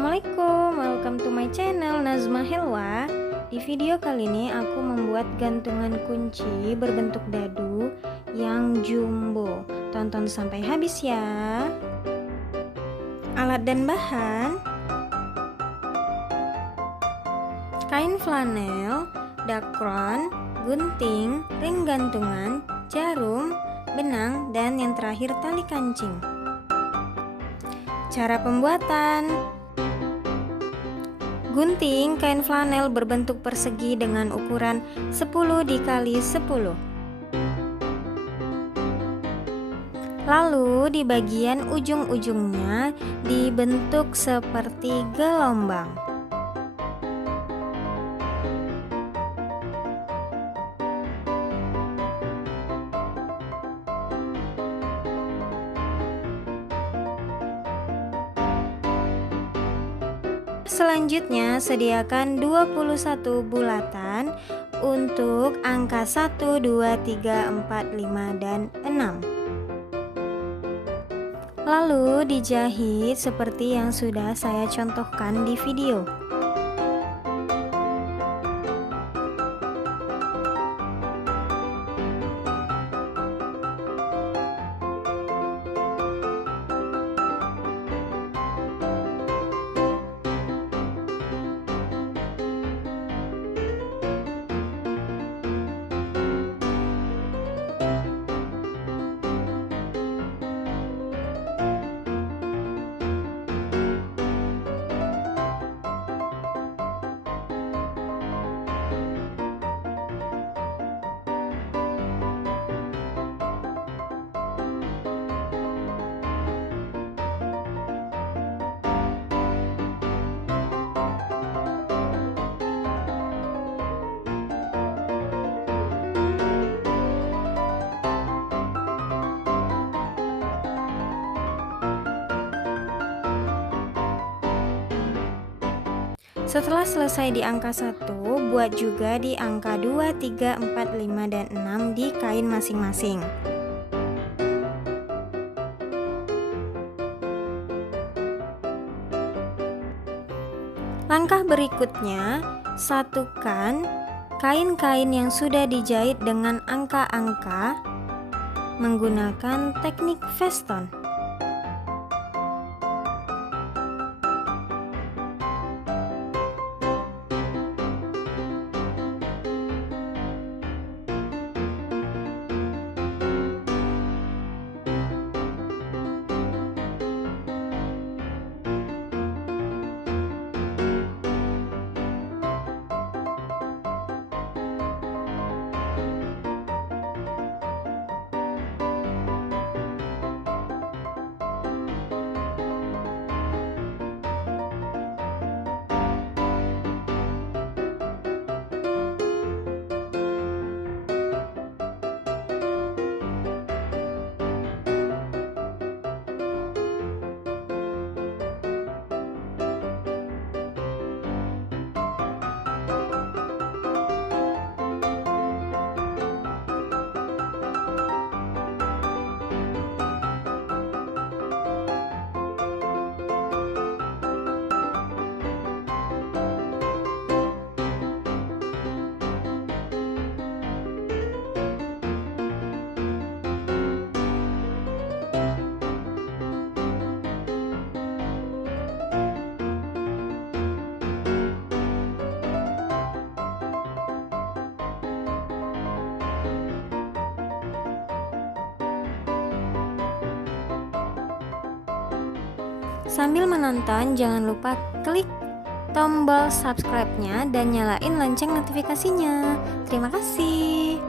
Assalamualaikum, welcome to my channel Nazma Helwa. Di video kali ini aku membuat gantungan kunci berbentuk dadu yang jumbo. Tonton sampai habis ya. Alat dan bahan: kain flanel, dakron, gunting, ring gantungan, jarum, benang, dan yang terakhir tali kancing. Cara pembuatan: gunting kain flanel berbentuk persegi dengan ukuran 10 x 10. Lalu di bagian ujung-ujungnya dibentuk seperti gelombang. Selanjutnya, sediakan 21 bulatan untuk angka 1, 2, 3, 4, 5, dan 6. Lalu dijahit seperti yang sudah saya contohkan di video. Setelah selesai di angka 1, buat juga di angka 2, 3, 4, 5, dan 6 di kain masing-masing. Langkah berikutnya, satukan kain-kain yang sudah dijahit dengan angka-angka menggunakan teknik veston. Sambil menonton, jangan lupa klik tombol subscribe-nya dan nyalain lonceng notifikasinya. Terima kasih.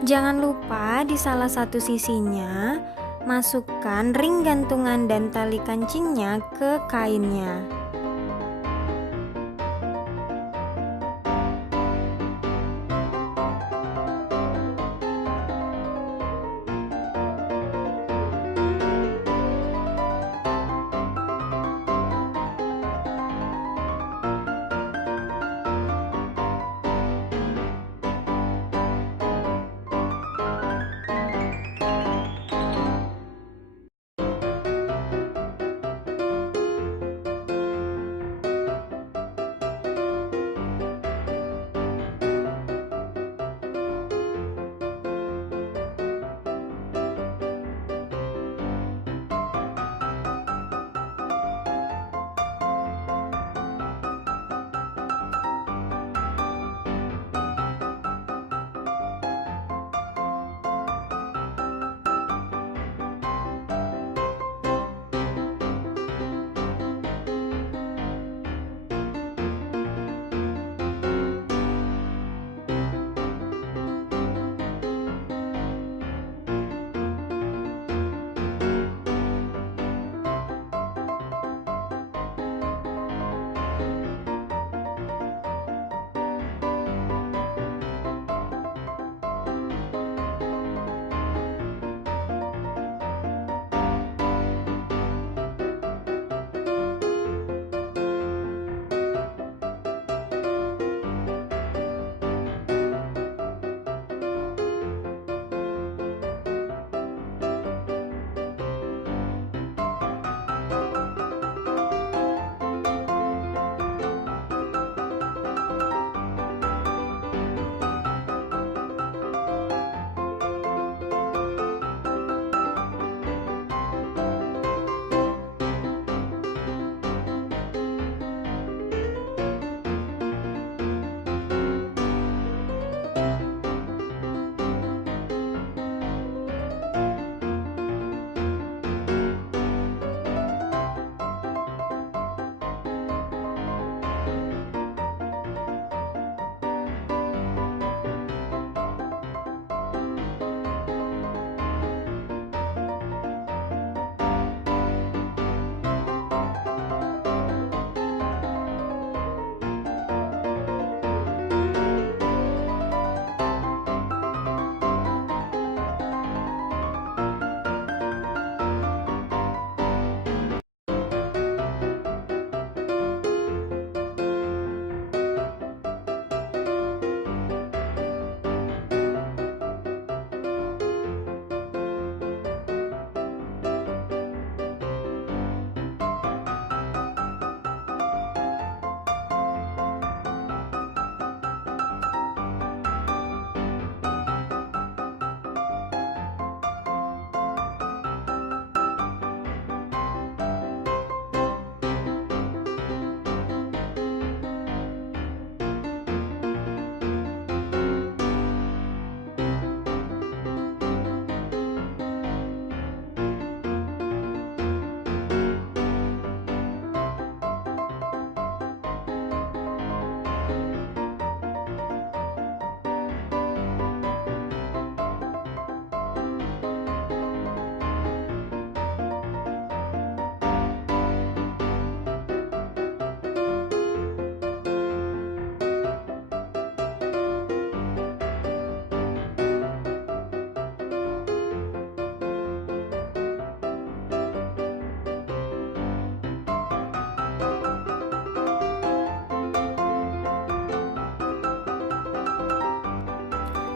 Jangan lupa di salah satu sisinya masukkan ring gantungan dan tali kancingnya ke kainnya.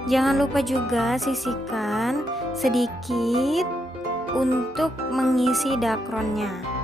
Jangan lupa juga sisihkan sedikit untuk mengisi dakronnya.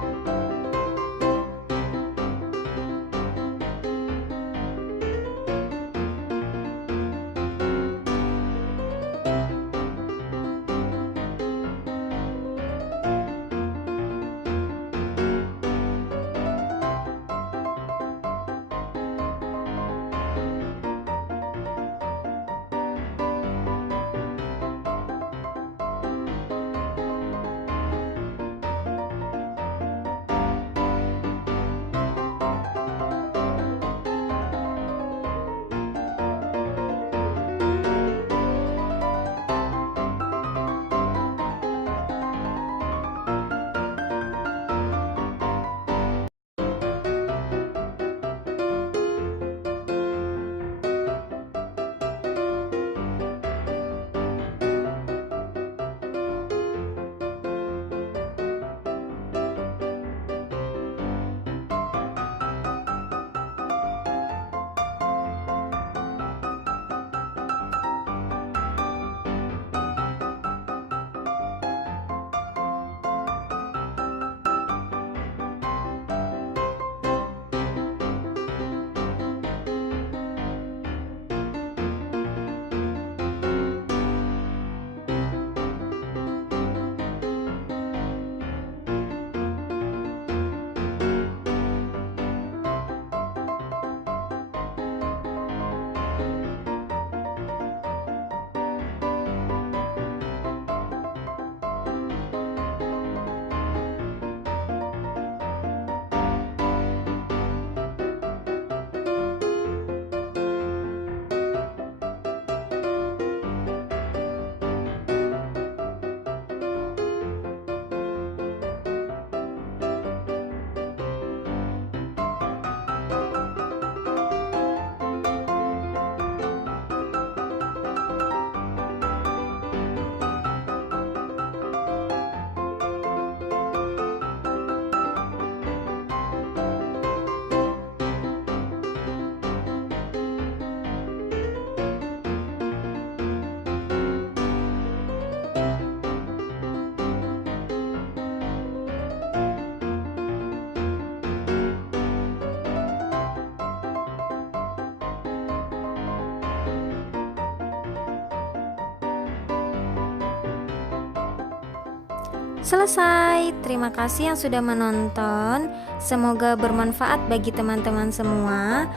selesai. Terima kasih yang sudah menonton. Semoga bermanfaat bagi teman-teman semua.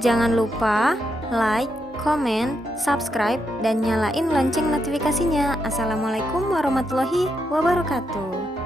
Jangan lupa like, komen, subscribe, dan nyalain lonceng notifikasinya. Assalamualaikum warahmatullahi wabarakatuh.